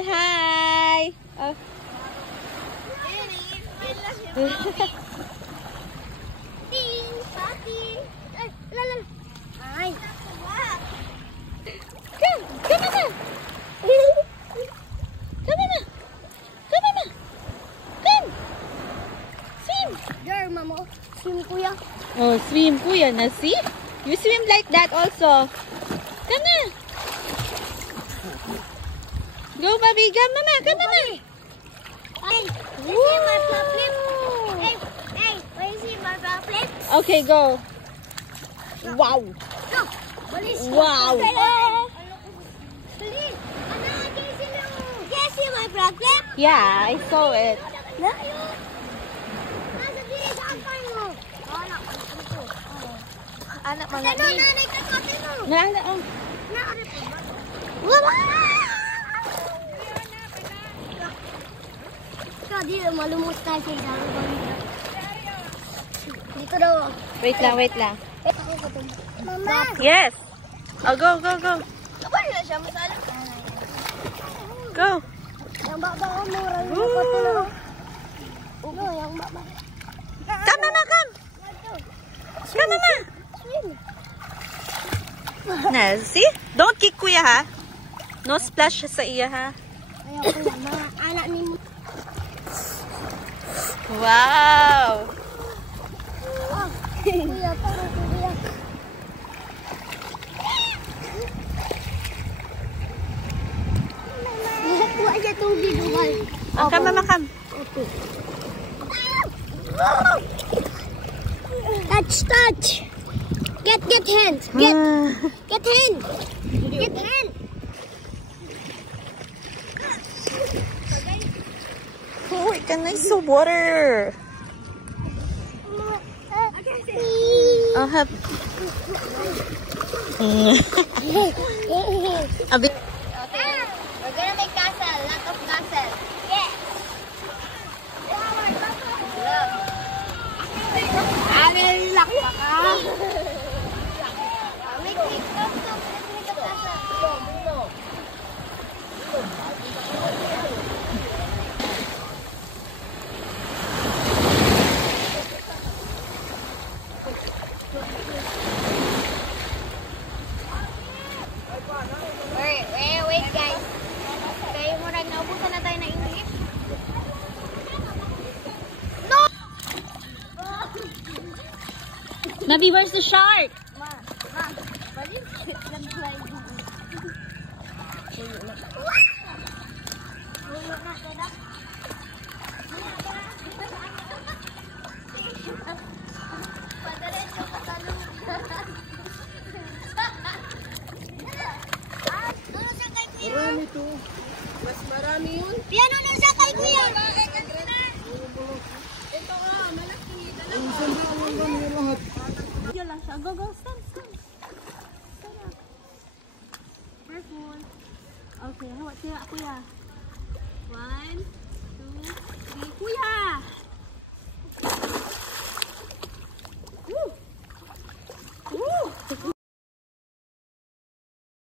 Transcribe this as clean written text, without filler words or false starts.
Say hi! Oh. Come, come on. Come on. Come on. Come. Swim. There, Mama. Swim, Kuya. Oh, swim, Kuya. Na, see? You swim like that also. Come na. Go, Bobby. Come, Mama. Come, Mama. Hey, you see my flip flip? Hey, hey, when you see my flip flip? Okay, go. Wow. Go. Wow. Please. Anna, can you see my flip flip? Yeah, I saw it. No. Nasa dito sa akin mo. Anak, Anak, ano, nanay ka kasi mo. Nalala, oh. Naari pa ba? Wala! Dito, malumos tayo sa isang dito daw. Wait lang. Mama! Yes. Oh, go. Kapag na siya masala? Go. Yang baba ko, mura yung napatulo. No, yang baba. Come, Mama, come. Come, Mama. Swim. Na, see? Don't kick Kuya, ha? No splash sa iya, ha? Ayaw ko lang, mga anak ni mo. Wow. Kuya, parang kuya. Kuha siya itong biduhan. Come, Mama, come. Touch. Get hands. Get hand. Get hand. Oh, ikan na sa water. I'll have... A bit... Okay, we're gonna make castle. Lot of castle. Yes. Relax ka. Make a castle. Wait guys. Kaya mo rin, naubusan na tayo ng English. No! Nabi, where's the shark? Ma, balik. Marami to. Mas marami yun. Piano na siya kay Kuya. Ito nga, malaki. Ang sanda lang kami lahat. Yun lang siya. Go, stand up. Careful. Okay, hawak siya, Kuya.